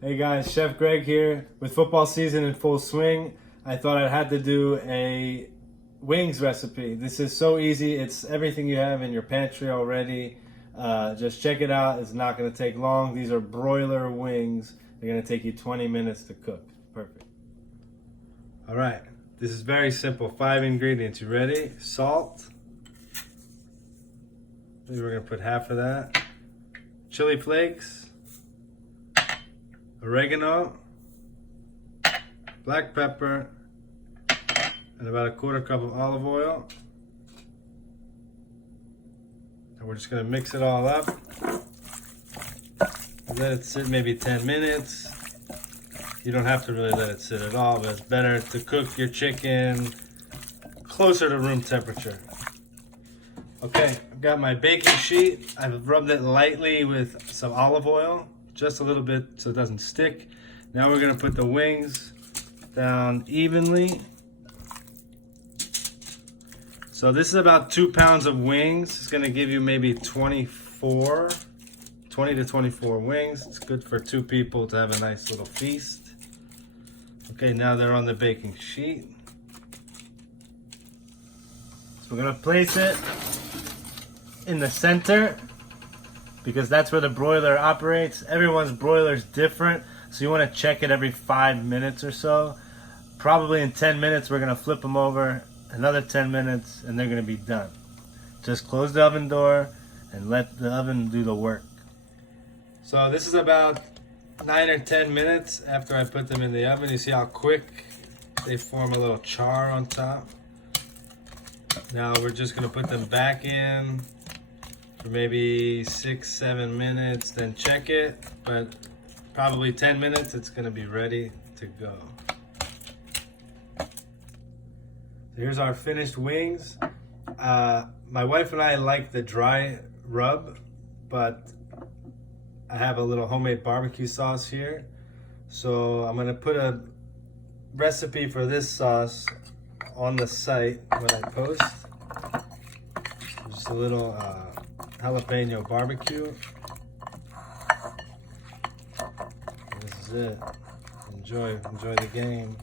Hey guys, Chef Greg here. With football season in full swing, I thought I had to do a wings recipe. This is so easy. It's everything you have in your pantry already. Just check it out. It's not going to take long. These are broiler wings. They're going to take you 20 minutes to cook. Perfect. All right. This is very simple. 5 ingredients. You ready? Salt. Maybe we're going to put half of that. Chili flakes. Oregano, black pepper, and about a 1/4 cup of olive oil. And we're just going to mix it all up. Let it sit maybe 10 minutes. You don't have to really let it sit at all, but it's better to cook your chicken closer to room temperature. Okay, I've got my baking sheet. I've rubbed it lightly with some olive oil. Just a little bit so it doesn't stick. Now we're gonna put the wings down evenly. So this is about 2 pounds of wings. It's gonna give you maybe 20 to 24 wings. It's good for 2 people to have a nice little feast. Okay, now they're on the baking sheet. So we're gonna place it in the center, because that's where the broiler operates. Everyone's broiler is different, so you want to check it every 5 minutes or so. Probably in 10 minutes, we're going to flip them over, another 10 minutes, and they're going to be done. Just close the oven door and let the oven do the work. So this is about 9 or 10 minutes after I put them in the oven. You see how quick they form a little char on top. Now we're just going to put them back in for maybe 6-7 minutes, then check it, but probably 10 minutes it's gonna be ready to go. So here's our finished wings. My wife and I like the dry rub, but I have a little homemade barbecue sauce here. So I'm gonna put a recipe for this sauce on the site when I post. Just a little jalapeno barbecue. This is it. Enjoy the game.